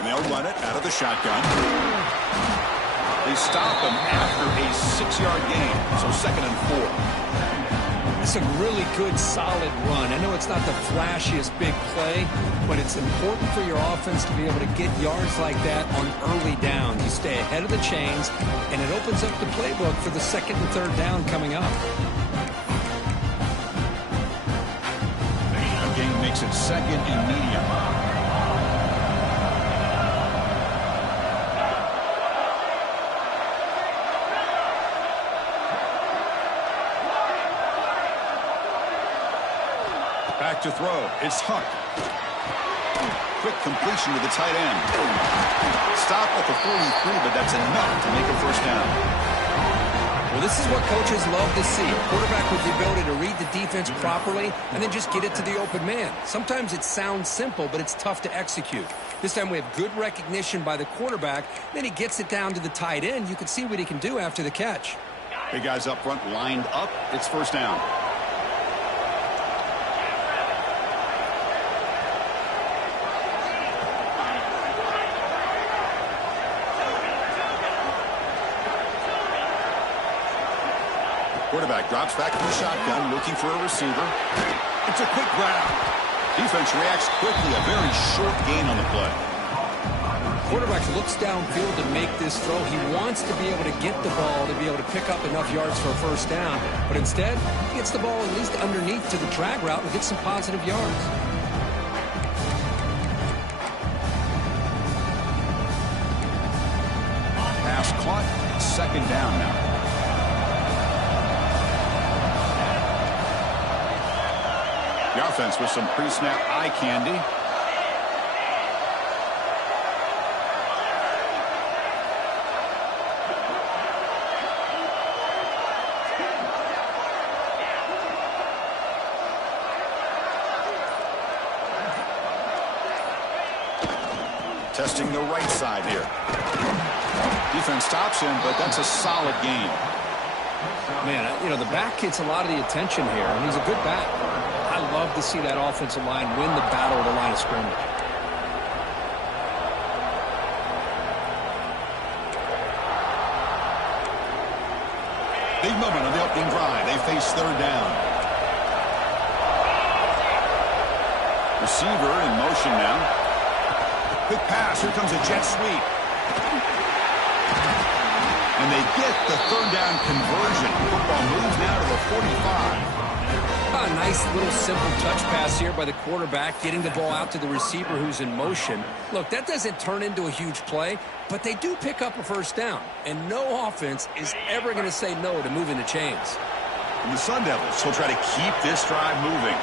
And they'll run it out of the shotgun. They stop him after a 6-yard gain, so 2nd and 4. It's a really good, solid run. I know it's not the flashiest big play, but it's important for your offense to be able to get yards like that on early downs. You stay ahead of the chains, and it opens up the playbook for the 2nd and 3rd down coming up. The game makes it 2nd and medium. Back to throw. It's Huck. Quick completion to the tight end. Stop at the 43, but that's enough to make a 1st down. Well, this is what coaches love to see. A quarterback with the ability to read the defense properly and then just get it to the open man. Sometimes it sounds simple, but it's tough to execute. This time we have good recognition by the quarterback. Then he gets it down to the tight end. You can see what he can do after the catch. Big guys up front lined up. It's 1st down. Quarterback drops back in the shotgun, looking for a receiver. It's a quick grab. Defense reacts quickly. A very short gain on the play. Quarterback looks downfield to make this throw. He wants to be able to get the ball to be able to pick up enough yards for a 1st down. But instead, he gets the ball at least underneath to the drag route and gets some positive yards. Pass caught. 2nd down now. The offense with some pre-snap eye candy. Testing the right side here. Defense stops him, but that's a solid gain. Man, you know, the back gets a lot of the attention here, and he's a good back. I love to see that offensive line win the battle at the line of scrimmage. Big moment on the opening drive. They face 3rd down. Receiver in motion now. Quick pass. Here comes a jet sweep. And they get the 3rd down conversion. Football moves now to the 45. A nice little simple touch pass here by the quarterback, getting the ball out to the receiver who's in motion. Look, that doesn't turn into a huge play, but they do pick up a 1st down. And no offense is ever going to say no to moving the chains. And the Sun Devils will try to keep this drive moving.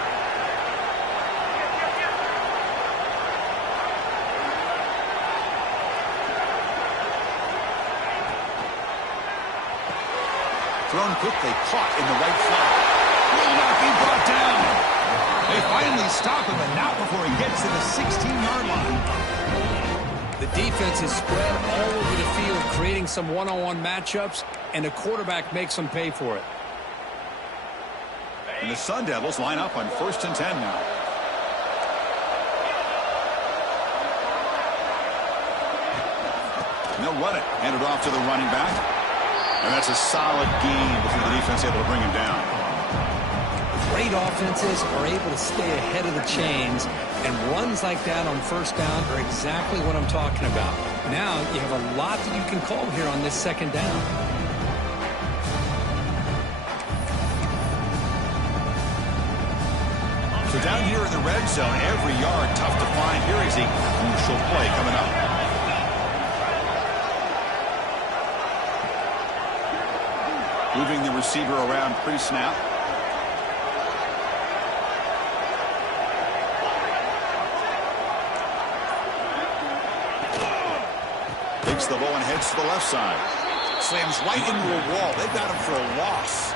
Thrown quickly, caught in the right flat. Will not be brought down. They finally stop him, but not before he gets to the 16-yard line. The defense is spread all over the field, creating some one-on-one matchups, and the quarterback makes them pay for it. And the Sun Devils line up on 1st and 10 now. And they'll run it. Hand it off to the running back. And that's a solid gain before the defense able to bring him down. Great offenses are able to stay ahead of the chains, and runs like that on 1st down are exactly what I'm talking about. Now you have a lot that you can call here on this 2nd down. So down here in the red zone, every yard tough to find. Here is a crucial play coming up. Moving the receiver around pre-snap. Takes the ball and heads to the left side. Slams right into a wall. They've got him for a loss.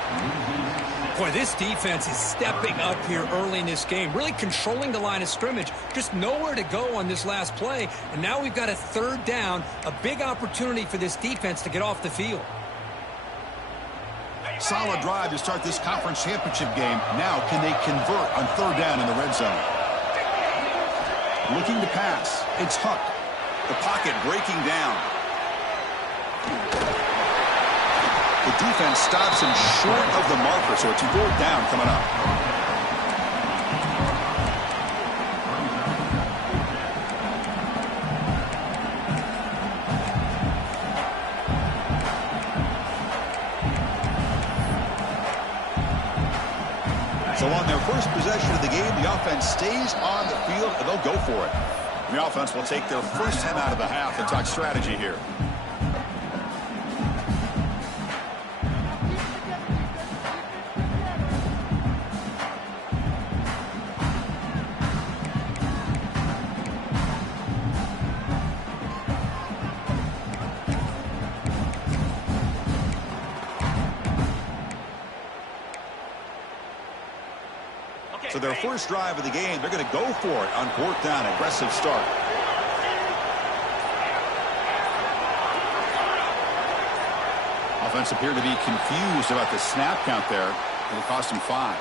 Boy, this defense is stepping up here early in this game, really controlling the line of scrimmage. Just nowhere to go on this last play, and now we've got a third down, a big opportunity for this defense to get off the field. Solid drive to start this conference championship game. Now, can they convert on third down in the red zone? Looking to pass. It's Huck. The pocket breaking down. The defense stops him short of the marker, so it's a fourth down coming up. So on their first possession of the game, the offense stays on the field, and they'll go for it. The offense will take their first time out of the half and talk strategy here. So their first drive of the game, they're going to go for it on fourth down. Aggressive start. Offense appeared to be confused about the snap count there, and it cost him 5.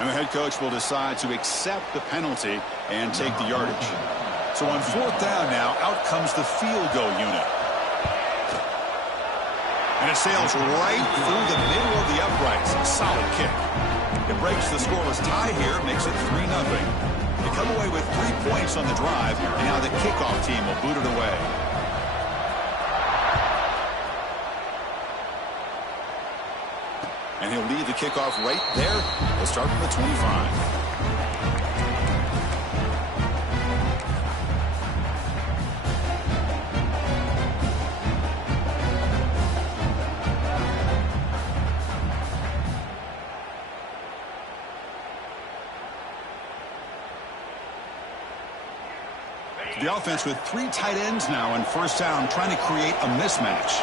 And the head coach will decide to accept the penalty and take the yardage. So on fourth down now, out comes the field goal unit. And it sails right through the middle of the uprights. A solid kick. It breaks the scoreless tie here, makes it 3-0. They come away with 3 points on the drive, and now the kickoff team will boot it away. And he'll lead the kickoff right there. They'll start from the 25. The offense with 3 tight ends now on first down, trying to create a mismatch.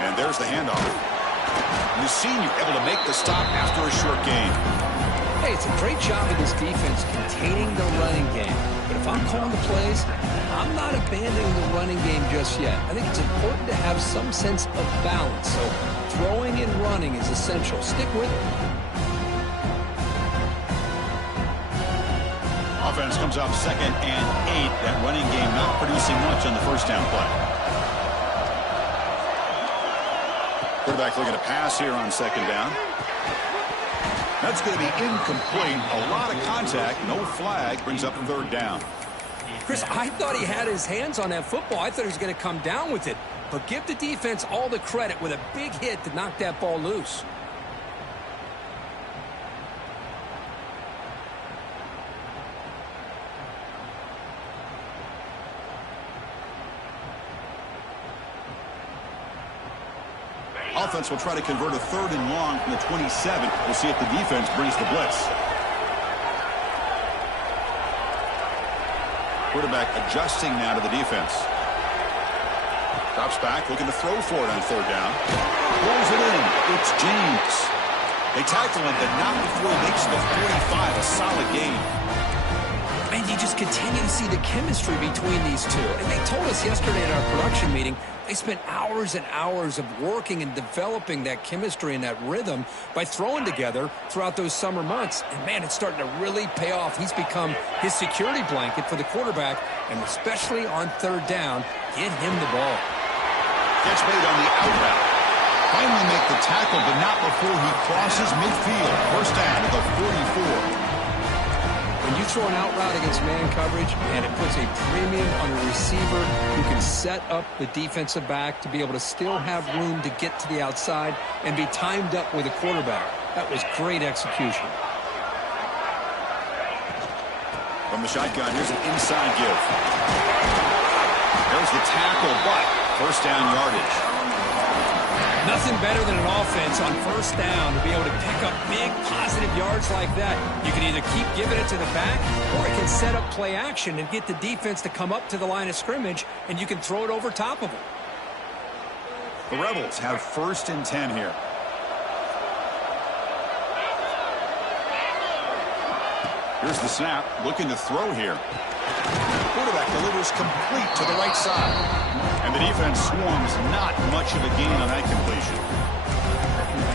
And there's the handoff. The senior able to make the stop after a short gain. Hey, it's a great job of this defense containing the running game. But if I'm calling the plays, I'm not abandoning the running game just yet. I think it's important to have some sense of balance. So throwing and running is essential. Stick with it. Offense comes up 2nd and 8. That running game not producing much on the first down play. Quarterback looking to pass here on 2nd down. That's going to be incomplete. A lot of contact. No flag. Brings up 3rd down. Chris, I thought he had his hands on that football. I thought he was going to come down with it. But give the defense all the credit with a big hit to knock that ball loose. Offense will try to convert a 3rd and long from the 27. We'll see if the defense brings the blitz. Quarterback adjusting now to the defense. Drops back, looking to throw for it on 3rd down. Pulls it in. It's James. They tackle him, but not before he makes the 45. A solid game. And you just continue to see the chemistry between these two. And they told us yesterday at our production meeting, they spent hours and hours of working and developing that chemistry and that rhythm by throwing together throughout those summer months. And, man, it's starting to really pay off. He's become his security blanket for the quarterback, and especially on 3rd down, get him the ball. Catch made on the out route. Finally make the tackle, but not before he crosses midfield. First down at the 44. When you throw an out route against man coverage and it puts a premium on a receiver who can set up the defensive back to be able to still have room to get to the outside and be timed up with a quarterback. That was great execution. From the shotgun, here's an inside give. There's the tackle, but first down yardage. Nothing better than an offense on first down to be able to pick up big positive yards like that. You can either keep giving it to the back, or it can set up play action and get the defense to come up to the line of scrimmage, and you can throw it over top of them. The Rebels have 1st and 10 here. Here's the snap, looking to throw here. Quarterback delivers complete to the right side. And the defense swarms, not much of a gain on that completion.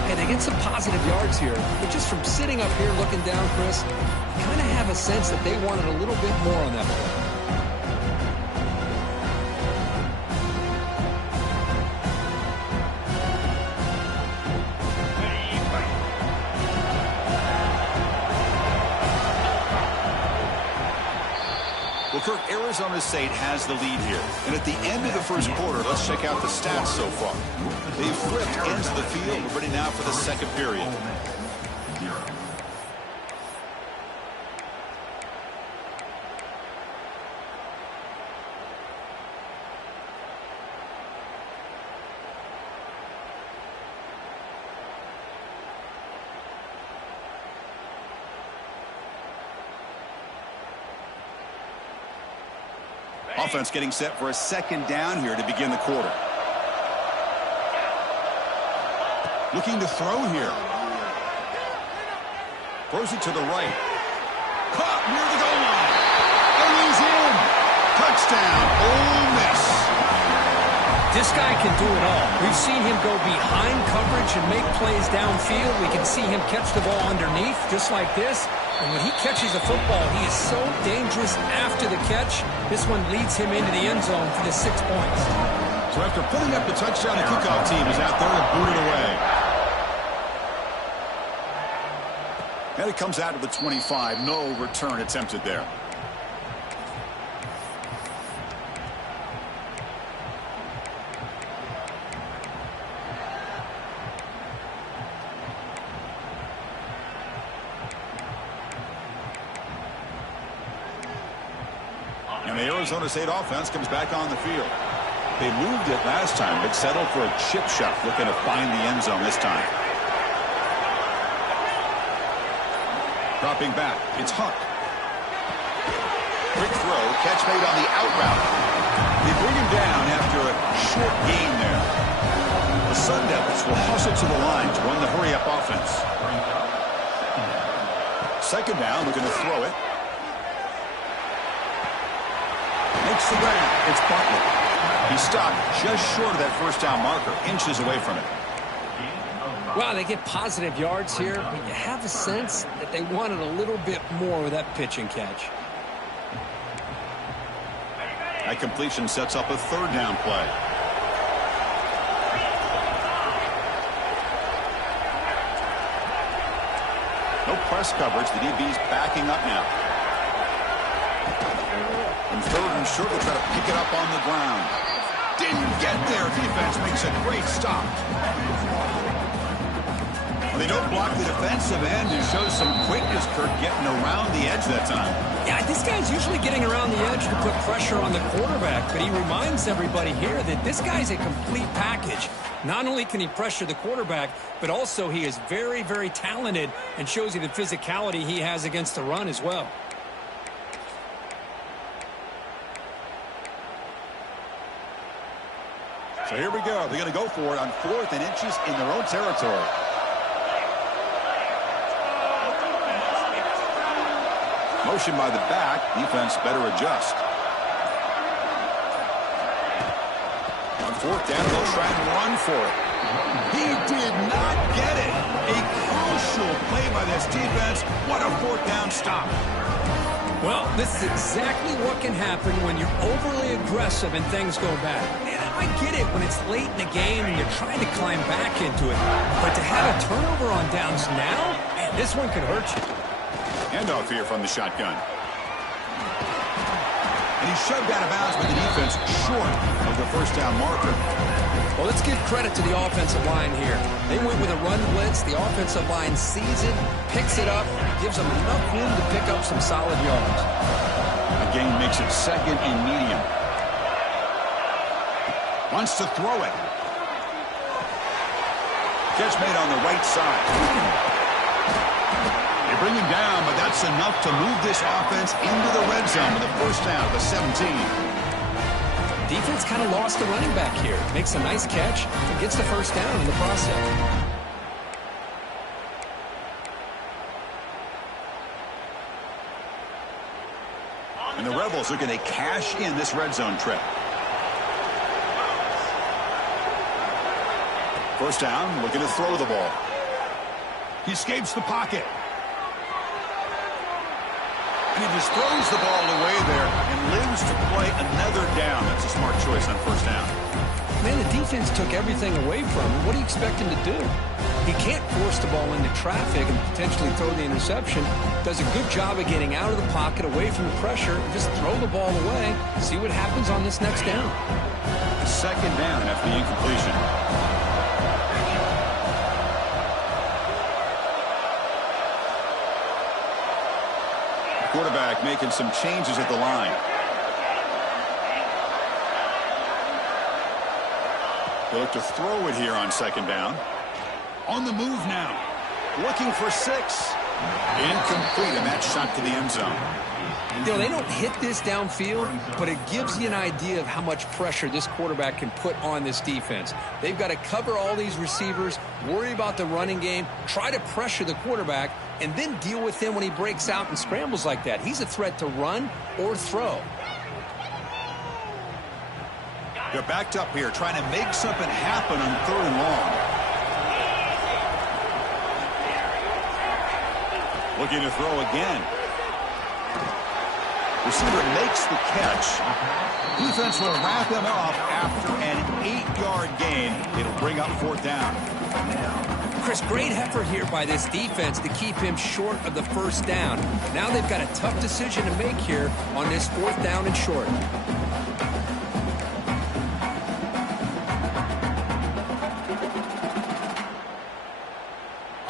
Hey, they get some positive yards here, but just from sitting up here looking down, Chris, you kind of have a sense that they wanted a little bit more on that play. Well, Kirk, Arizona State has the lead here. And at the end of the first quarter, let's check out the stats so far. They've flipped into the field. We're ready now for the second period. Offense getting set for a second down here to begin the quarter. Looking to throw here. Throws it to the right. Caught near the goal line. And he's in. Touchdown, Ole Miss. This guy can do it all. We've seen him go behind coverage and make plays downfield. We can see him catch the ball underneath just like this. And when he catches a football, he is so dangerous after the catch. This one leads him into the end zone for the 6 points. So after putting up the touchdown, the kickoff team is out there to boot it away. And it comes out to the 25. No return attempted there. And the Arizona State offense comes back on the field. They moved it last time, but settled for a chip shot, looking to find the end zone this time. Dropping back, it's Hunt. Quick throw, catch made on the out route. They bring him down after a short gain there. The Sun Devils will hustle to the line to run the hurry-up offense. Second down, looking to throw it. Makes the grab. It's Butler. He stopped just short of that first down marker, inches away from it. Well, they get positive yards here, but you have a sense that they wanted a little bit more with that pitch and catch. That completion sets up a third down play. No press coverage. The DB's backing up now. And third and short, they'll try to pick it up on the ground. Didn't get there. Defense makes a great stop. Well, they don't block the defensive end and shows some quickness, Kirk, getting around the edge that time. Yeah, this guy's usually getting around the edge to put pressure on the quarterback, but he reminds everybody here that this guy's a complete package. Not only can he pressure the quarterback, but also he is very, very talented and shows you the physicality he has against the run as well. So here we go. They're going to go for it on 4th and inches in their own territory. Motion by the back. Defense better adjust. On 4th down, they'll try and run for it. He did not get it. A crucial play by this defense. What a 4th down stop. Well, this is exactly what can happen when you're overly aggressive and things go bad. And I get it when it's late in the game and you're trying to climb back into it. But to have a turnover on downs now, man, this one could hurt you. Handoff here from the shotgun. And he's shoved out of bounds with the defense short of the first down marker. Well, let's give credit to the offensive line here. They went with a run blitz. The offensive line sees it, picks it up, gives them enough room to pick up some solid yards. The game makes it second and medium. Wants to throw it. Catch made on the right side. They bring him down, but that's enough to move this offense into the red zone with a first down of the 17. Defense kind of lost the running back here. Makes a nice catch and gets the first down in the process. And the Rebels are going to cash in this red zone trip. First down, looking to throw the ball. He escapes the pocket. And he just throws the ball away there and lives to play another down. That's a smart choice on first down. Man, the defense took everything away from him. What do you expect him to do? He can't force the ball into traffic and potentially throw the interception. Does a good job of getting out of the pocket, away from the pressure, and just throw the ball away. See what happens on this next down. Second down after the incompletion. Quarterback making some changes at the line. They look to throw it here on second down. On the move now. Looking for 6. Incomplete, and that shot to the end zone. You know, they don't hit this downfield, but it gives you an idea of how much pressure this quarterback can put on this defense. They've got to cover all these receivers, worry about the running game, try to pressure the quarterback, and then deal with him when he breaks out and scrambles like that. He's a threat to run or throw. They're backed up here, trying to make something happen on 3rd and long. Looking to throw again. Receiver makes the catch. Defense will wrap him off after an 8-yard gain. It'll bring up 4th down. Chris, great effort here by this defense to keep him short of the first down. Now they've got a tough decision to make here on this 4th down and short.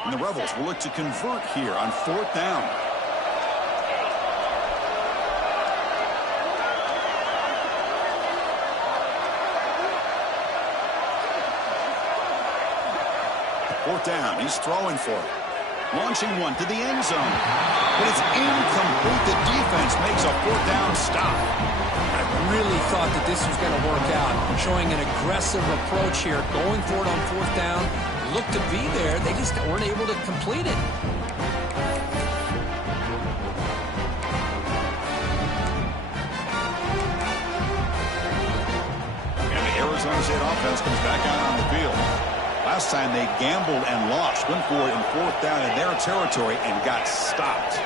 And the Rebels will look to convert here on 4th down. Fourth down, he's throwing for it. Launching one to the end zone. But it's incomplete. The defense makes a 4th down stop. I really thought that this was going to work out. Showing an aggressive approach here. Going for it on 4th down. Looked to be there. They just weren't able to complete it. And the Arizona State offense comes back out on the field. Last time they gambled and lost. Went for it in 4th down in their territory and got stopped.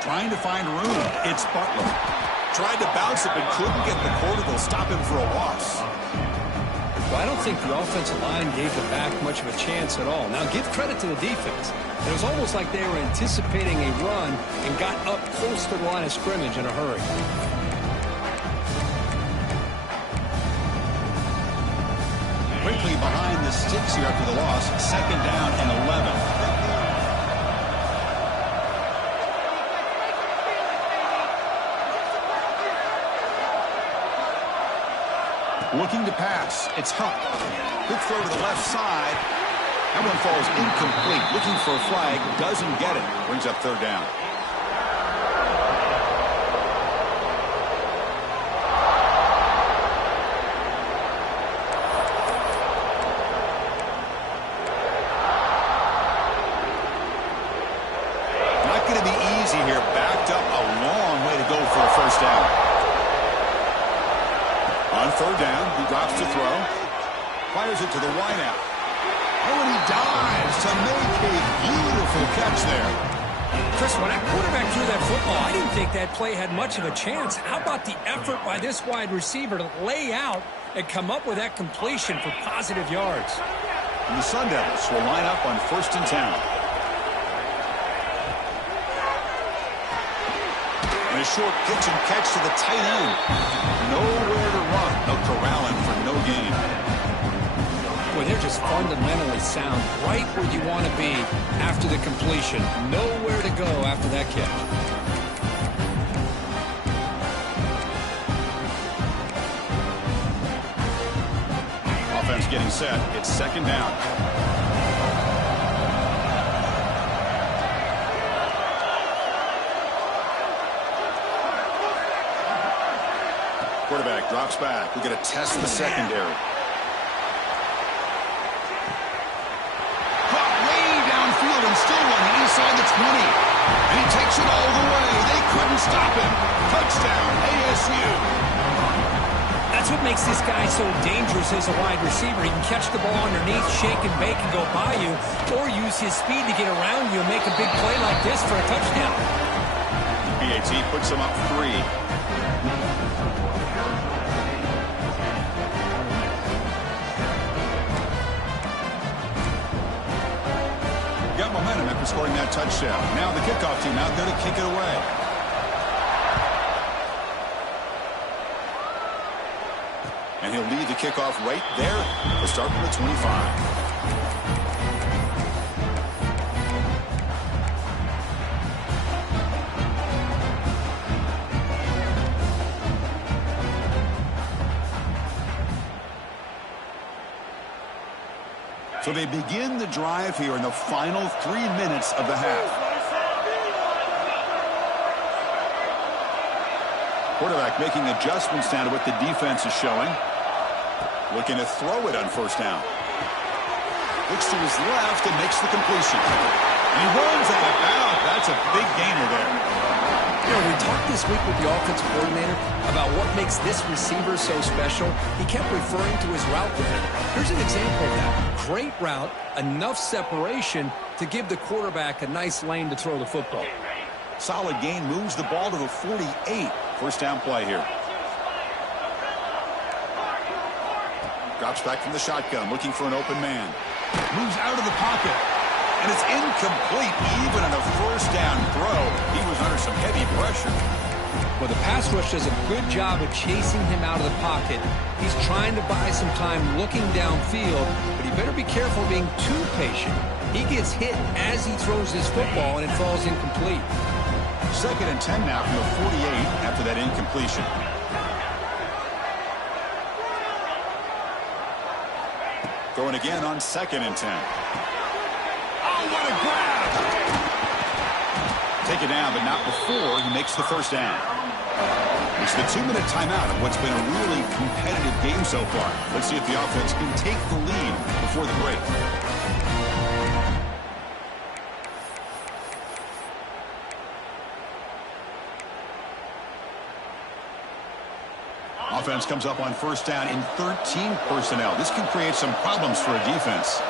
Trying to find room. It's Butler. Tried to bounce it but couldn't get the quarter. They'll stop him for a loss. Well, I don't think the offensive line gave the back much of a chance at all. Now, give credit to the defense. It was almost like they were anticipating a run and got up close to the line of scrimmage in a hurry. Quickly behind the sticks here after the loss. 2nd down and 11. Looking to pass. It's Hunt. Good throw to the left side. That one falls incomplete. Looking for a flag. Doesn't get it. Brings up 3rd down. Not going to be easy here. Backed up a long way to go for a 1st down. On 3rd down, he drops to throw. Fires it to the wideout. Oh, and he dives to make a beautiful catch there. Chris, when that quarterback threw that football, I didn't think that play had much of a chance. How about the effort by this wide receiver to lay out and come up with that completion for positive yards? And the Sun Devils will line up on 1st and 10. And a short pitch and catch to the tight end. Nowhere to run. They'll corral him for no gain. Boy, they're just fundamentally sound, right where you want to be after the completion. Nowhere to go after that catch. Offense getting set. It's 2nd down. Quarterback drops back. We're going to test the secondary. Caught way downfield and still on the inside the 20. And he takes it all the touchdown, ASU. That's what makes this guy so dangerous as a wide receiver. He can catch the ball underneath, shake and bake and go by you, or use his speed to get around you and make a big play like this for a touchdown. BAT puts him up 3. Got momentum after scoring that touchdown. Now the kickoff team out there to kick it away. And he'll lead the kickoff right there to start from the 25. So they begin the drive here in the final 3 minutes of the half. Quarterback making adjustments down to what the defense is showing. Looking to throw it on first down. Looks to his left and makes the completion. And he runs out of bounds. That's a big gainer there. You know, we talked this week with the offensive coordinator about what makes this receiver so special. He kept referring to his route running. Here's an example of that. Great route, enough separation to give the quarterback a nice lane to throw the football. Solid gain, moves the ball to the 48. First down play here. Drops back from the shotgun, looking for an open man. Moves out of the pocket. And it's incomplete, even on a first down throw. He was under some heavy pressure. Well, the pass rush does a good job of chasing him out of the pocket. He's trying to buy some time looking downfield, but he better be careful being too patient. He gets hit as he throws his football, and it falls incomplete. 2nd and 10 now from the 48 after that incompletion. Throwing again on 2nd and 10. Oh, what a grab! Take it down, but not before he makes the first down. It's the 2-minute timeout of what's been a really competitive game so far. Let's see if the offense can take the lead before the break. Offense comes up on first down in 13 personnel. This can create some problems for a defense.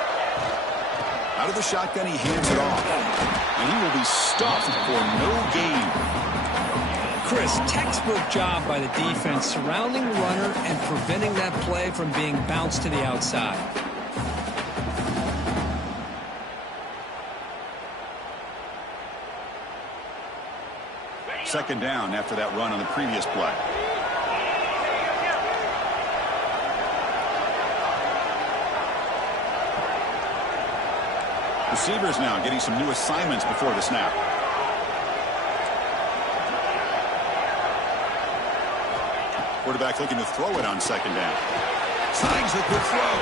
Out of the shotgun, he hands it off. And he will be stuffed for no gain. Chris, textbook job by the defense surrounding the runner and preventing that play from being bounced to the outside. Second down after that run on the previous play. Receivers now getting some new assignments before the snap. Quarterback looking to throw it on second down. Signs a good throw.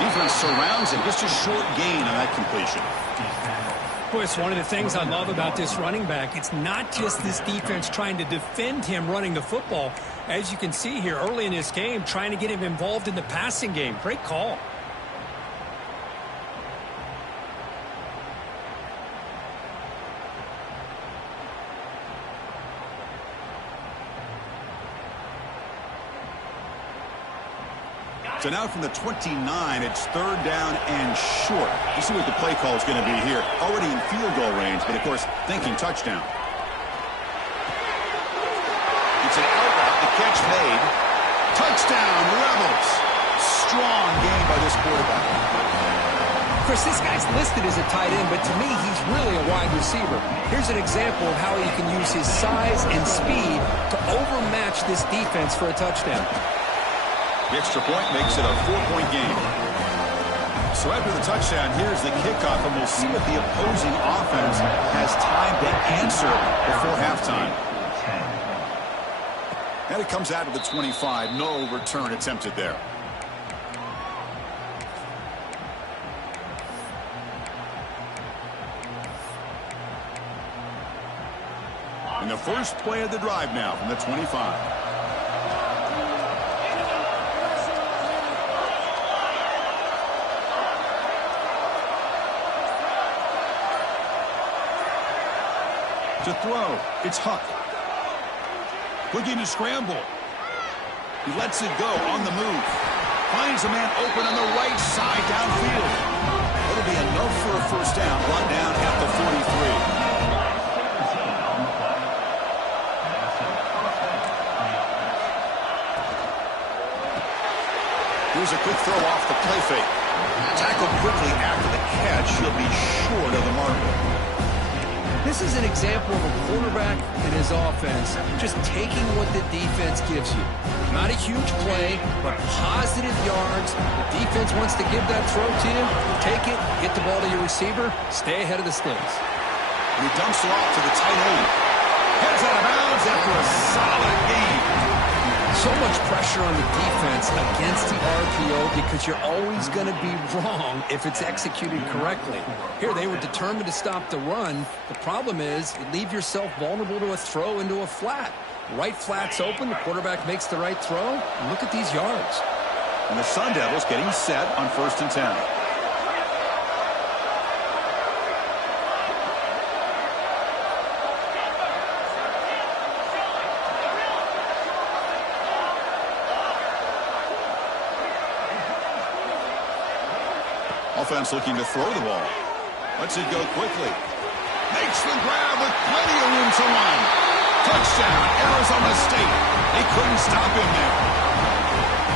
Defense surrounds him. Just a short gain on that completion. Boy, it's one of the things I love about this running back. It's not just this defense trying to defend him running the football. As you can see here early in this game, trying to get him involved in the passing game. Great call. So now from the 29, it's 3rd down and short. You see what the play call is going to be here. Already in field goal range, but of course, thinking touchdown. It's an out route, the catch made. Touchdown, Rebels. Strong game by this quarterback. Chris, this guy's listed as a tight end, but to me, he's really a wide receiver. Here's an example of how he can use his size and speed to overmatch this defense for a touchdown. The extra point makes it a 4-point game. So after the touchdown, here's the kickoff, and we'll see what the opposing offense has time to answer before halftime. And it comes out of the 25. No return attempted there. And the first play of the drive now from the 25. To throw, it's Huck. Looking to scramble. He lets it go on the move. Finds a man open on the right side downfield. It'll be enough for a first down. Brought down at the 43. Here's a quick throw off the play fake. Tackled quickly after the catch. He'll be short of the mark. This is an example of a quarterback and his offense just taking what the defense gives you. Not a huge play, but positive yards. The defense wants to give that throw to you. Take it, get the ball to your receiver, stay ahead of the sticks. He dumps it off to the tight end. Heads out of bounds after a solid game. So much pressure on the defense against the RPO because you're always going to be wrong if it's executed correctly. Here, they were determined to stop the run. The problem is you leave yourself vulnerable to a throw into a flat. Right flat's open, the quarterback makes the right throw. And look at these yards. And the Sun Devils getting set on 1st and 10. Offense looking to throw the ball. Lets it go quickly. Makes the grab with plenty of room to run. Touchdown, Arizona State. They couldn't stop him there.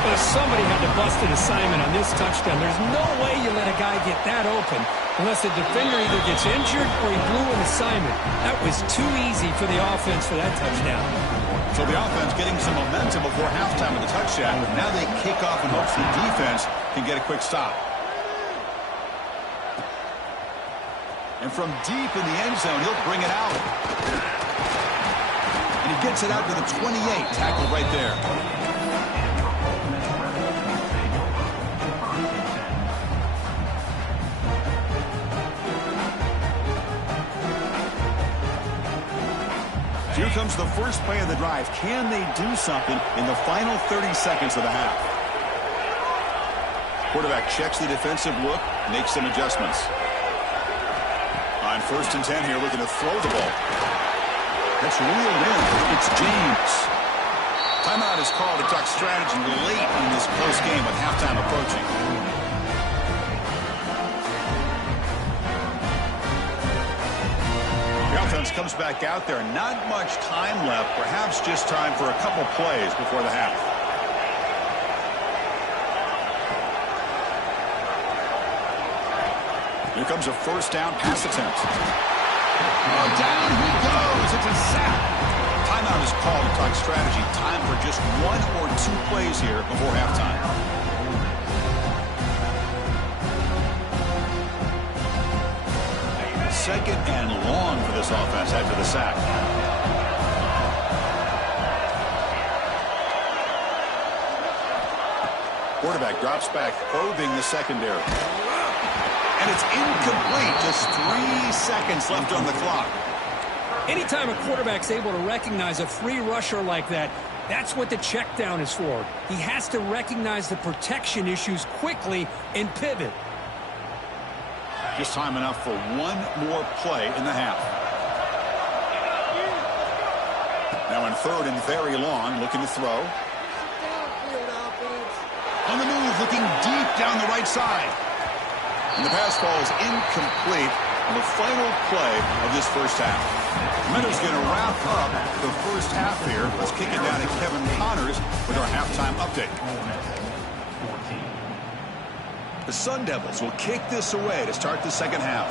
But somebody had to bust an assignment on this touchdown. There's no way you let a guy get that open unless the defender either gets injured or he blew an assignment. That was too easy for the offense for that touchdown. So the offense getting some momentum before halftime with the touchdown. Now they kick off in hopes the defense can get a quick stop. And from deep in the end zone, he'll bring it out. And he gets it out to the 28. Tackled right there. Here comes the first play of the drive. Can they do something in the final 30 seconds of the half? Quarterback checks the defensive look, makes some adjustments. On 1st and 10 here, looking to throw the ball. That's reeled in. It's James. Timeout is called to talk strategy late in this close game with halftime approaching. The offense comes back out there. Not much time left. Perhaps just time for a couple plays before the half. Here comes a first down pass attempt. Oh, down he goes. It's a sack. Timeout is called to talk strategy. Time for just 1 or 2 plays here before halftime. Second and long for this offense after the sack. Quarterback drops back, probing the secondary. And it's incomplete. Just 3 seconds left on the clock. Anytime a quarterback's able to recognize a free rusher like that, that's what the check down is for. He has to recognize the protection issues quickly and pivot. Just time enough for 1 more play in the half. Now in 3rd and very long, looking to throw. On the move, looking deep down the right side. And the pass falls incomplete on the final play of this first half. Minnows going to wrap up the first half here. Let's kick it down to Kevin Connors with our halftime update. The Sun Devils will kick this away to start the second half.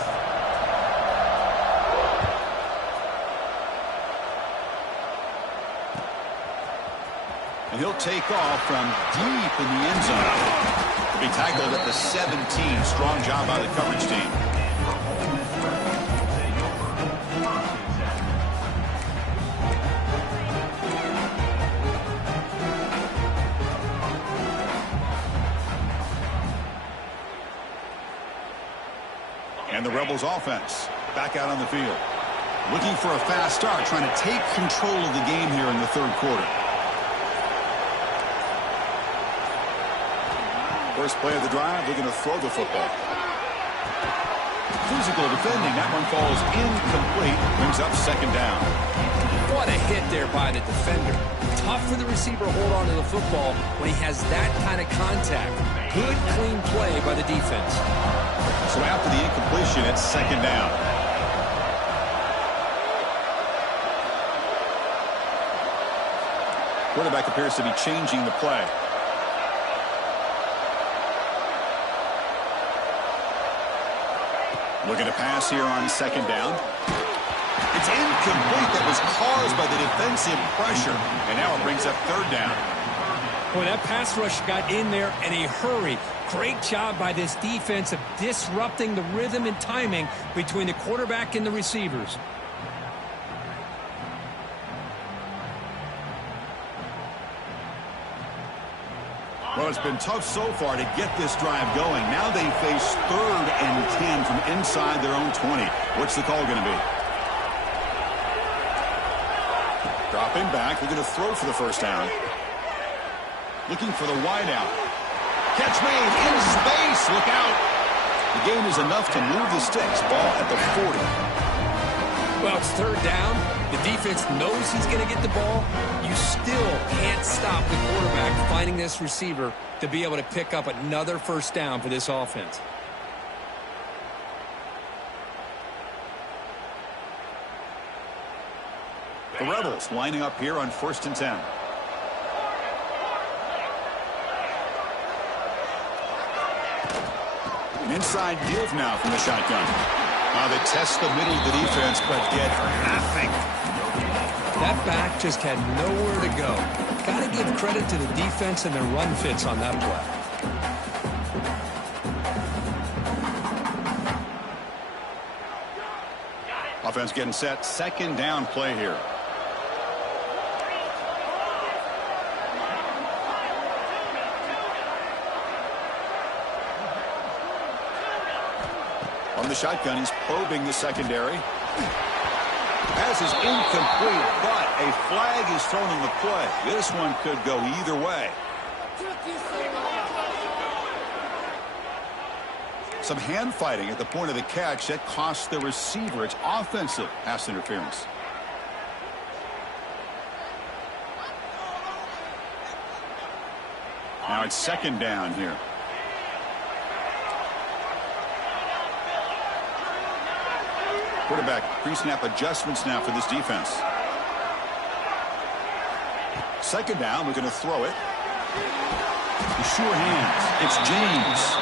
And he'll take off from deep in the end zone. Be tackled at the 17. Strong job by the coverage team. And the Rebels offense back out on the field. Looking for a fast start, trying to take control of the game here in the 3rd quarter. First play of the drive, looking to throw the football. Physical defending, that one falls incomplete, brings up 2nd down. What a hit there by the defender. Tough for the receiver to hold on to the football when he has that kind of contact. Good, clean play by the defense. So after the incompletion, it's second down. Quarterback appears to be changing the play. Looking to pass here on second down. It's incomplete. That was caused by the defensive pressure. And now it brings up third down. Boy, that pass rush got in there in a hurry. Great job by this defense of disrupting the rhythm and timing between the quarterback and the receivers. Well, it's been tough so far to get this drive going. Now they face 3rd and 10 from inside their own 20. What's the call going to be? Dropping back. They're going to throw for the first down. Looking for the wideout. Catch made in space. Look out. The gain is enough to move the sticks. Ball at the 40. Well, it's third down. The defense knows he's going to get the ball. You still can't stop the quarterback finding this receiver to be able to pick up another first down for this offense. The Rebels lining up here on 1st and 10. An inside give now from the shotgun. They test the middle of the defense, but get nothing. That back just had nowhere to go. Got to give credit to the defense and their run fits on that play. Offense getting set. Second down play here. On the shotgun, he's probing the secondary. Pass is incomplete, but a flag is thrown in the play. This one could go either way. Some hand fighting at the point of the catch that costs the receiver. It's offensive pass interference. Now it's second down here. Quarterback pre-snap adjustments now for this defense. Second down, we're going to throw it. Sure hands. It's James.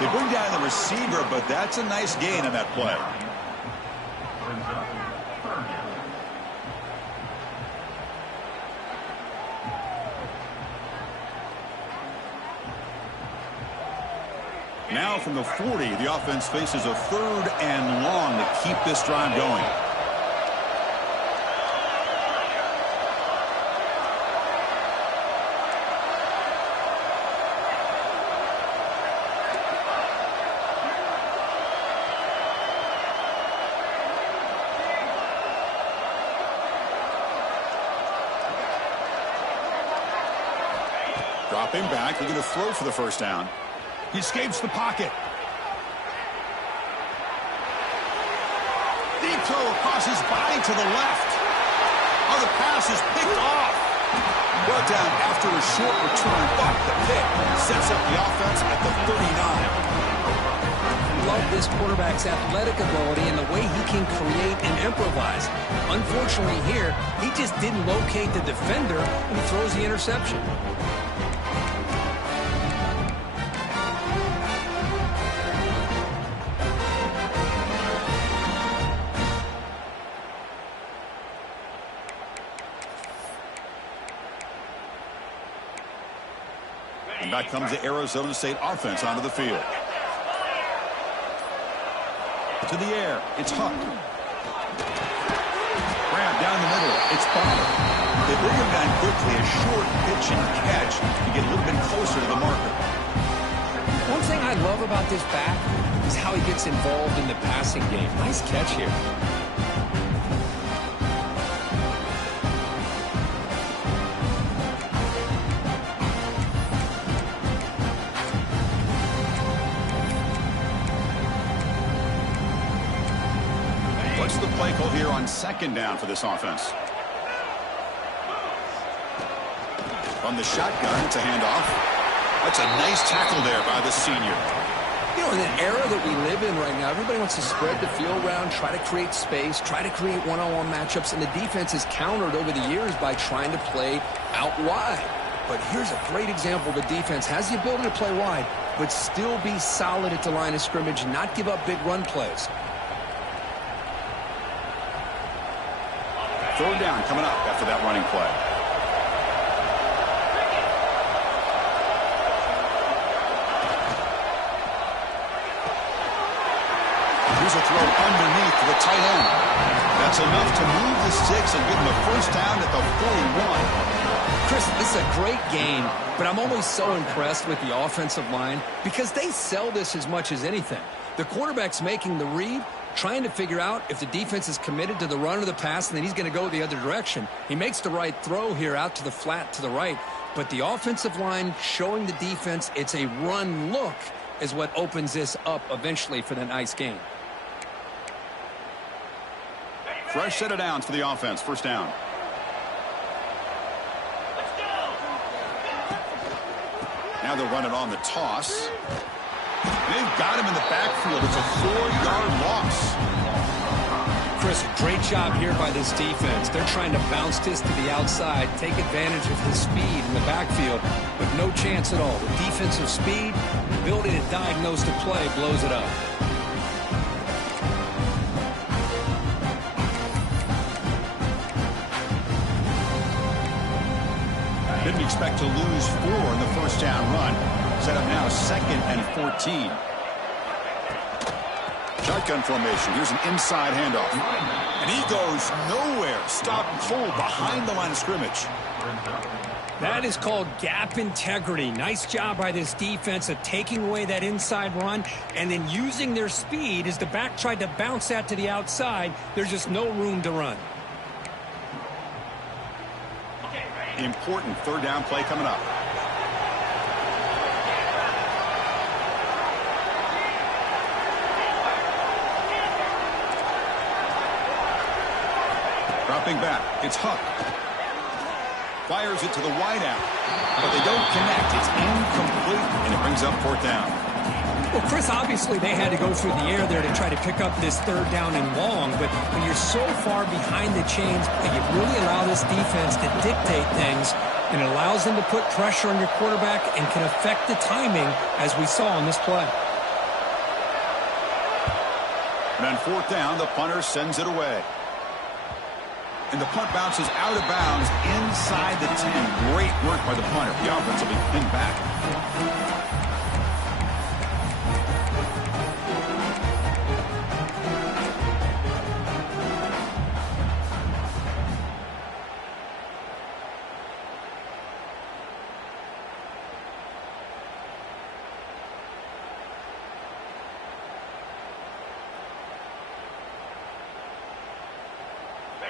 They bring down the receiver, but that's a nice gain on that play. Now from the 40, the offense faces a 3rd and long to keep this drive going. Dropping back, they're going to throw for the first down. He escapes the pocket. Deep throw across his body to the left. Oh, the pass is picked off. Brought down after a short return, but the pick sets up the offense at the 39. Love this quarterback's athletic ability and the way he can create and improvise. Unfortunately here, he just didn't locate the defender and he throws the interception. And back comes the Arizona State offense onto the field. To the air, it's Huck. Grab down the middle, it's Bonner. They bring him down quickly, a short pitch and catch to get a little bit closer to the marker. One thing I love about this back is how he gets involved in the passing game. Nice catch here. What's the play call here on second down for this offense? From the shotgun, it's a handoff. That's a nice tackle there by the senior. You know, in the era that we live in right now, everybody wants to spread the field around, try to create space, try to create one-on-one matchups, and the defense has countered over the years by trying to play out wide. But here's a great example. The defense has the ability to play wide, but still be solid at the line of scrimmage, not give up big run plays. Third down coming up after that running play. Here's a throw underneath to the tight end. That's enough to move the sticks and give him a first down at the 41. Chris, this is a great game, but I'm always so impressed with the offensive line because they sell this as much as anything. The quarterback's making the read, trying to figure out if the defense is committed to the run or the pass, and then he's going to go the other direction. He makes the right throw here out to the flat to the right, but the offensive line showing the defense it's a run look is what opens this up eventually for the nice game. Fresh set of downs for the offense. First down. Now they'll run it on the toss. They've got him in the backfield. It's a 4-yard loss. Chris, great job here by this defense. They're trying to bounce this to the outside, take advantage of his speed in the backfield, but no chance at all. The defensive speed, ability to diagnose the play, blows it up. Didn't expect to lose 4 in the first down run. Set up now 2nd and 14. Shotgun formation. Here's an inside handoff. And he goes nowhere. Stop cold behind the line of scrimmage. That is called gap integrity. Nice job by this defense of taking away that inside run and then using their speed as the back tried to bounce that to the outside. There's just no room to run. Important third down play coming up. Dropping back. It's Huck. Fires it to the wideout. But they don't connect. It's incomplete, and it brings up 4th down. Well, Chris, obviously they had to go through the air there to try to pick up this third down and long, but when you're so far behind the chains, you really allow this defense to dictate things, and it allows them to put pressure on your quarterback and can affect the timing, as we saw on this play. And on 4th down, the punter sends it away. And the punt bounces out of bounds inside the 10. Great work by the punter. The offense will be pinned back.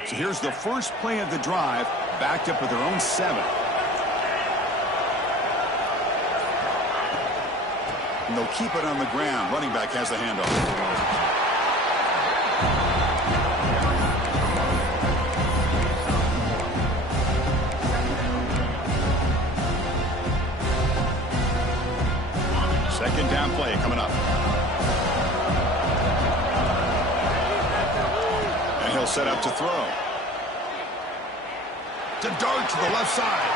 So here's the first play of the drive, backed up at their own 7. And they'll keep it on the ground. Running back has the handoff. Second down play coming up. And he'll set up to throw. To dart to the left side.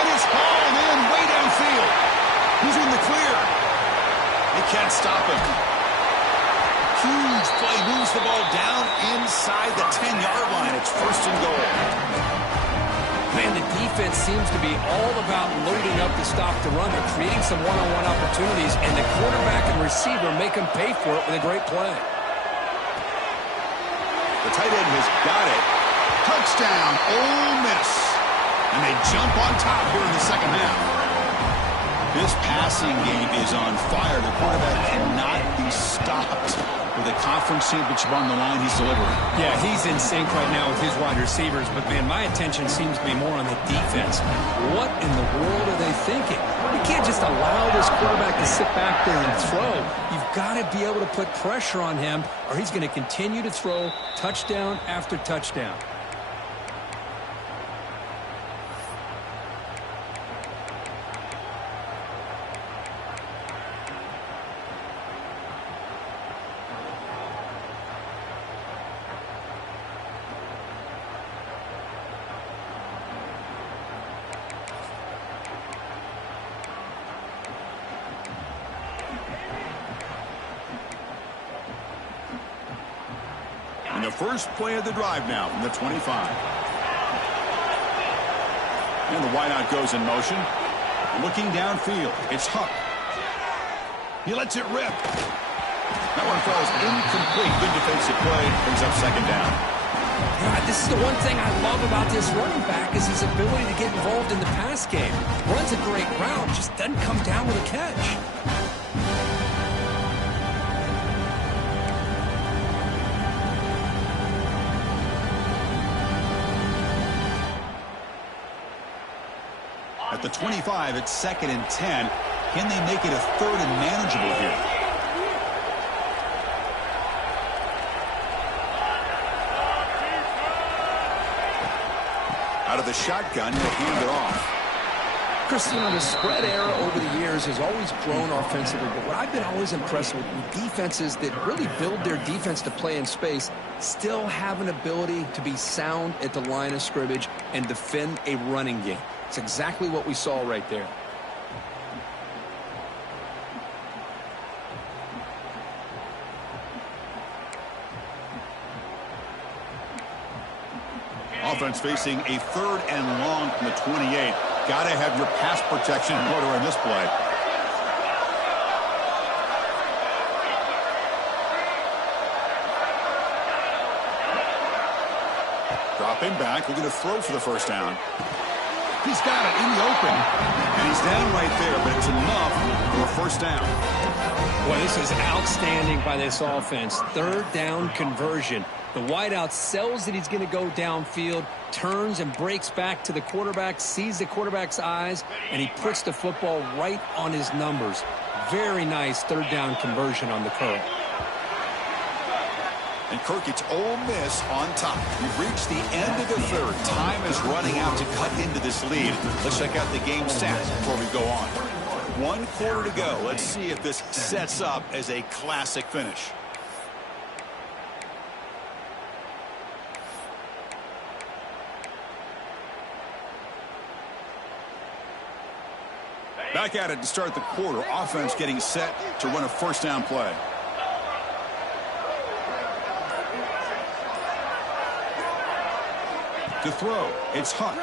And it's hauled in way downfield. He's in the clear. They can't stop him. Huge play. Moves the ball down inside the 10-yard line. It's 1st and goal. Man, the defense seems to be all about loading up to stop the run. They're creating some one-on-one opportunities, and the quarterback and receiver make them pay for it with a great play. The tight end has got it. Touchdown, Ole Miss. And they jump on top here in the second half. This passing game is on fire. The quarterback cannot be stopped. With a conference championship on the line, he's delivering. Yeah, he's in sync right now with his wide receivers, but, man, my attention seems to be more on the defense. What in the world are they thinking? You can't just allow this quarterback to sit back there and throw. You've got to be able to put pressure on him, or he's going to continue to throw touchdown after touchdown. first play of the drive now from the 25. And the wideout goes in motion. Looking downfield, it's Huck. He lets it rip. That one falls incomplete. Good defensive play. Brings up second down. God, this is the one thing I love about this running back is his ability to get involved in the pass game. Runs a great route, just doesn't come down with a catch. At the 25, it's 2nd and 10. Can they make it a 3rd and manageable here? Out of the shotgun, he'll hand it off. Chris, the spread era over the years has always grown offensively, but what I've been always impressed with defenses that really build their defense to play in space still have an ability to be sound at the line of scrimmage and defend a running game. It's exactly what we saw right there. Offense facing a 3rd and long from the 28. Got to have your pass protection in order in this play. Dropping back, looking to throw for the first down. He's got it in the open. And he's down right there, but it's enough for a first down. Well, this is outstanding by this offense. 3rd down conversion. The wideout sells that he's going to go downfield, turns and breaks back to the quarterback, sees the quarterback's eyes, and he puts the football right on his numbers. Very nice 3rd down conversion on the curl. And Kirk, it's Ole Miss on top. We've reached the end of the 3rd. Time is running out to cut into this lead. Let's check out the game stats before we go on. 1 quarter to go. Let's see if this sets up as a classic finish. Back at it to start the quarter. Offense getting set to run a first down play. To throw, it's Huck. He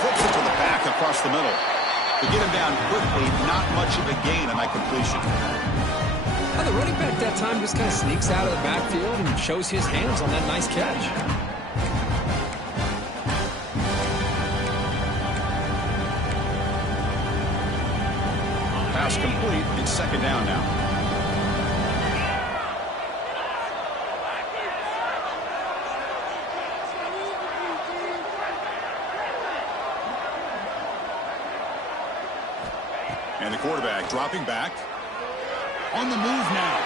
flips it to the back across the middle. To get him down quickly, not much of a gain on that completion. Well, the running back that time just kind of sneaks out of the backfield and shows his hands on that nice catch. Pass complete. It's second down now. And the quarterback dropping back. On the move now.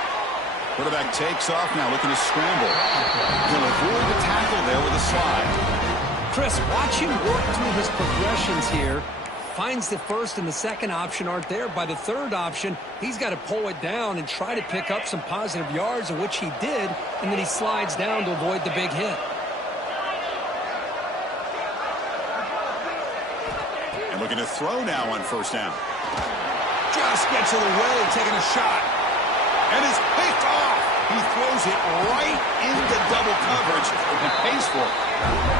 Quarterback takes off now, looking to scramble. He'll avoid the tackle there with a slide. Chris, watch him work through his progressions here. Finds the first and the second option aren't there. By the 3rd option, he's got to pull it down and try to pick up some positive yards, which he did, and then he slides down to avoid the big hit. And looking to throw now on first down. Just gets it away, taking a shot. And it's picked off. He throws it right into double coverage and pays for it.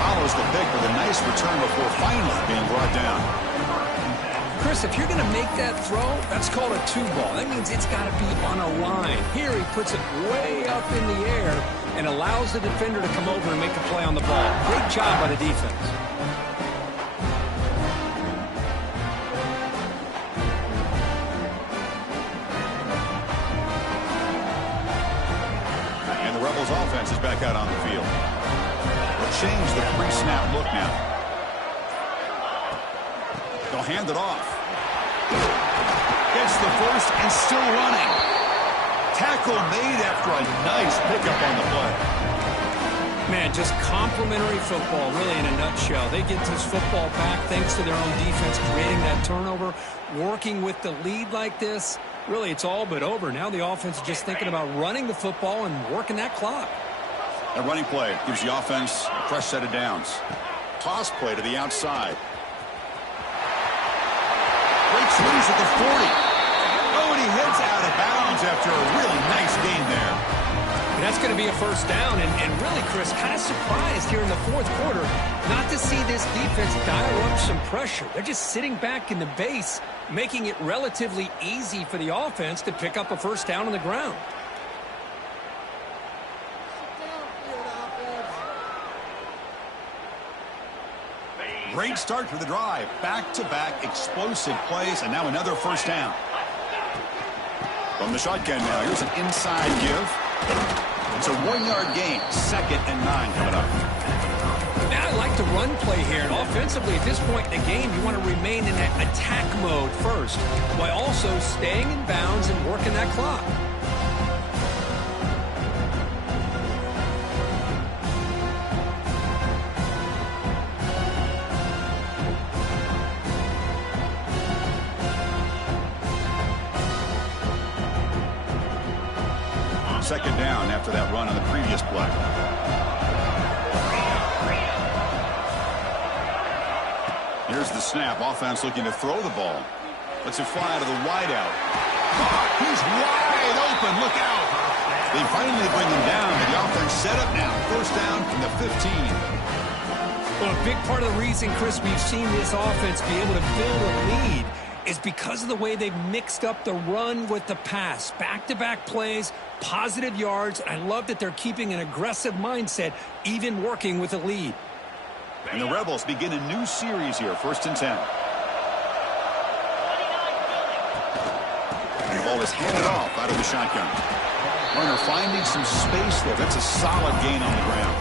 Follows the pick with a nice return before finally being brought down. Chris, if you're going to make that throw, that's called a 2-ball. That means it's got to be on a line. Here he puts it way up in the air and allows the defender to come over and make a play on the ball. Great job by the defense. And the Rebels offense is back out on the field. They'll change the pre-snap look now. They'll hand it off. Gets the first and still running. Tackle made after a nice pickup on the play. Man, just complimentary football, really, in a nutshell. They get this football back thanks to their own defense, creating that turnover, working with the lead like this. Really, it's all but over. Now the offense is just thinking about running the football and working that clock. A running play gives the offense a fresh set of downs. Toss play to the outside. Breaks loose at the 40. Oh, and he heads out of bounds after a really nice game there. It That's going to be a first down. And really, Chris, kind of surprised here in the fourth quarter not to see this defense dial up some pressure. They're just sitting back in the base, making it relatively easy for the offense to pick up a first down on the ground. Great start for the drive. Back-to-back explosive plays, and now another first down. From the shotgun now, here's an inside give. It's a 1-yard gain. 2nd and 9 coming up. Now I like the run play here. And offensively, at this point in the game, you want to remain in that attack mode first, while also staying in bounds and working that clock. Second down after that run on the previous play. Here's the snap. Offense looking to throw the ball. Lets it fly out of the wideout. He's wide open. Look out. They finally bring him down, but the offense set up now. First down from the 15. Well, a big part of the reason, Chris, we've seen this offense be able to build a lead is because of the way they've mixed up the run with the pass. Back-to-back plays, positive yards. I love that they're keeping an aggressive mindset, even working with a lead. And the Rebels begin a new series here, 1st and 10. And the ball is handed off out of the shotgun. Runner finding some space there. That's a solid gain on the ground.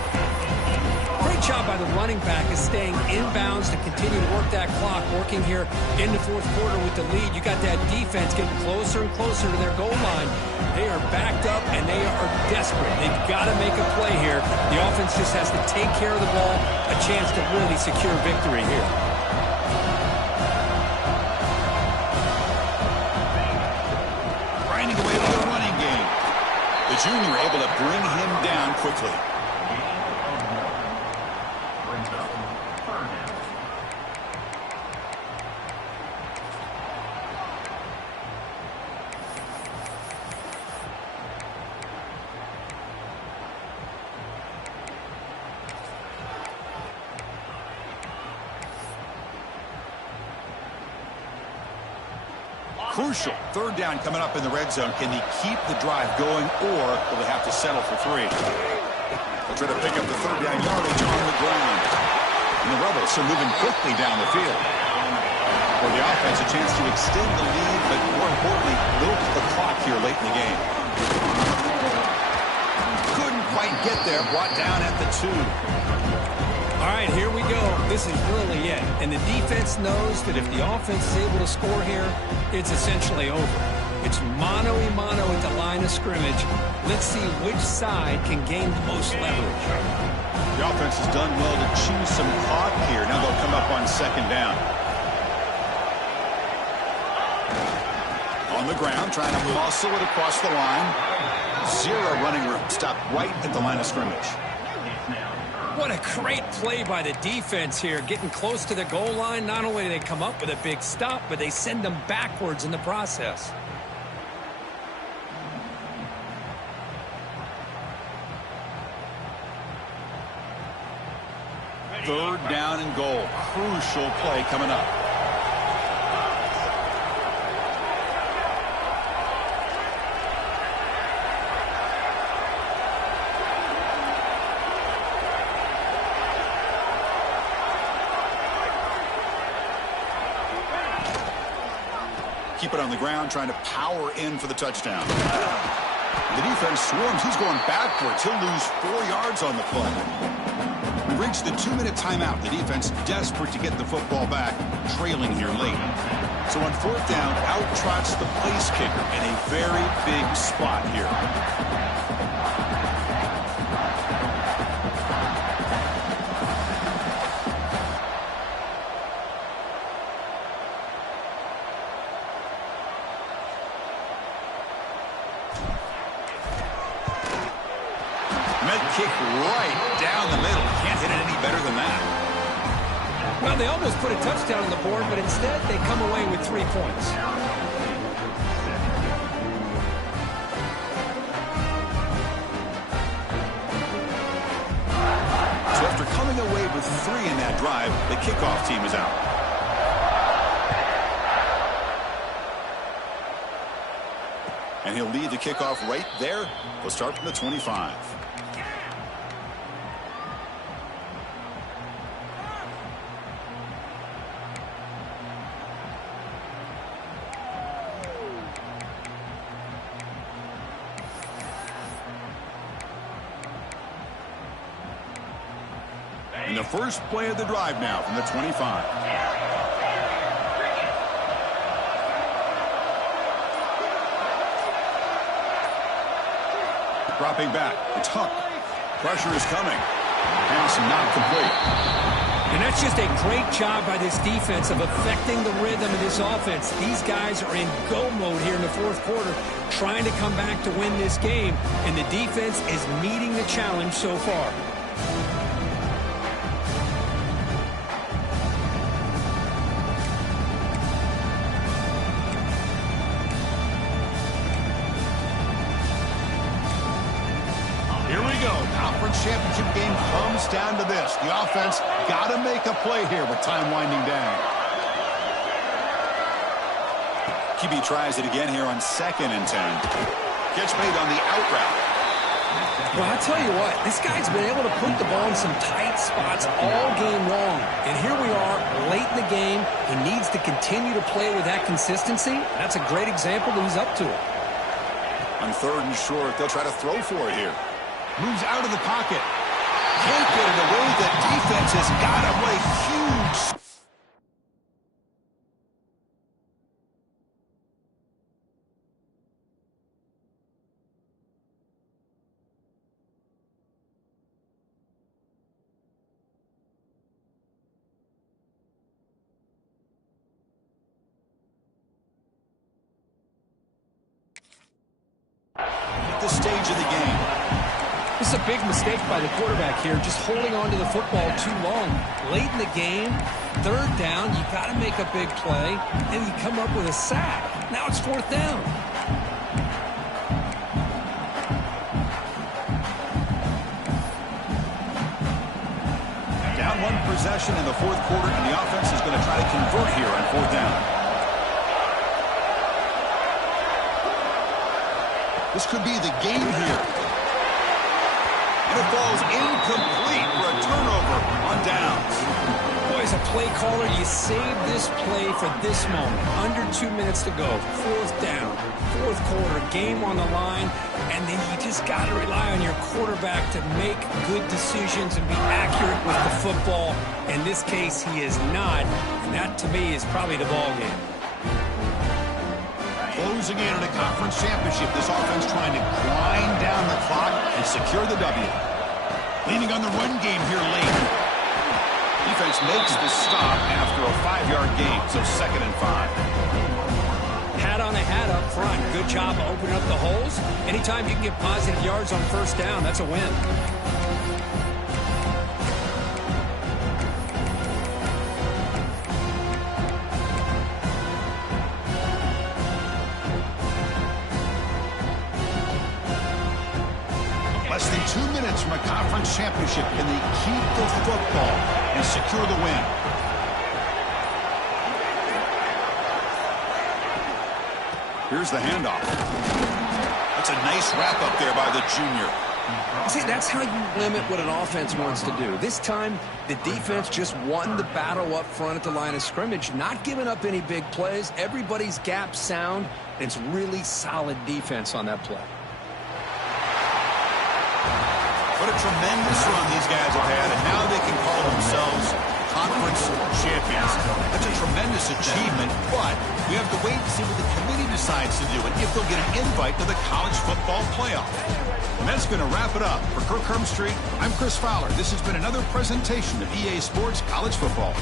Great job by the running back is staying inbounds to continue to work that clock, working here in the fourth quarter with the lead. You got that defense getting closer and closer to their goal line. They are backed up, and they are desperate. They've got to make a play here. The offense just has to take care of the ball, a chance to really secure victory here. Grinding away with the running game. The junior able to bring him down quickly. Crucial. 3rd down coming up in the red zone. Can they keep the drive going, or will they have to settle for 3? They'll try to pick up the 3rd down yardage on the ground. And the Rebels are moving quickly down the field. For the offense, a chance to extend the lead, but more importantly, milk the clock here late in the game. Couldn't quite get there. Brought down at the 2. All right, here we go. This is really it. And the defense knows that if the offense is able to score here, it's essentially over. It's mano-a-mano at the line of scrimmage. Let's see which side can gain the most leverage. The offense has done well to chew some clock here. Now they'll come up on 2nd down. On the ground, trying to muscle it across the line. 0 running room. Stopped right at the line of scrimmage. What a great play by the defense here, getting close to the goal line. Not only do they come up with a big stop, but they send them backwards in the process. Third down and goal. Crucial play coming up. Keep it on the ground, trying to power in for the touchdown. The defense swarms. He's going backwards. He'll lose 4 yards on the play. We reached the 2-minute timeout. The defense desperate to get the football back, trailing here late. So on 4th down, out trots the place kicker in a very big spot here. Kick right down the middle. Can't hit it any better than that. Well, they almost put a touchdown on the board, but instead they come away with 3 points. with 3 in that drive. The kickoff team is out. And he'll lead the kickoff right there. We'll start from the 25. And the first play of the drive now from the 25. Dropping back. It's Huck. Pressure is coming. Pass not complete. And that's just a great job by this defense of affecting the rhythm of this offense. These guys are in go mode here in the fourth quarter, trying to come back to win this game, and the defense is meeting the challenge so far. Championship game comes down to this. The offense got to make a play here with time winding down. QB tries it again here on 2nd and 10. Catch made on the out route. Well, I'll tell you what, this guy's been able to put the ball in some tight spots all game long. And here we are late in the game. He needs to continue to play with that consistency. That's a great example that he's up to it. On 3rd and short, they'll try to throw for it here. Moves out of the pocket. Can't get it away. The defense has got to play huge. At this stage of the game. This is a big mistake by the quarterback here, just holding on to the football too long. Late in the game, 3rd down, you got to make a big play, and you come up with a sack. Now it's 4th down. Down 1 possession in the 4th quarter, and the offense is going to try to convert here on 4th down. This could be the game here. And it falls incomplete for a turnover on downs. Boy, as a play caller, you save this play for this moment. Under 2 minutes to go. 4th down. 4th quarter. Game on the line. And then you just got to rely on your quarterback to make good decisions and be accurate with the football. In this case, he is not. And that, to me, is probably the ball game. Closing in on a conference championship, this offense trying to grind down the clock and secure the W. Leaning on the run game here late. Defense makes the stop after a 5-yard gain, so 2nd and 5. Hat on a hat up front. Good job of opening up the holes. Anytime you can get positive yards on 1st down, that's a win. Less than 2 minutes from a conference championship. Can they keep the football and secure the win? Here's the handoff. That's a nice wrap up there by the junior. See, that's how you limit what an offense wants to do. This time, the defense just won the battle up front at the line of scrimmage, not giving up any big plays. Everybody's gap sound, and it's really solid defense on that play. What a tremendous run these guys have had, and now they can call themselves conference champions. That's a tremendous achievement, but we have to wait to see what the committee decides to do and if they'll get an invite to the college football playoff. And that's going to wrap it up. For Kirk Street, I'm Chris Fowler. This has been another presentation of EA Sports College Football.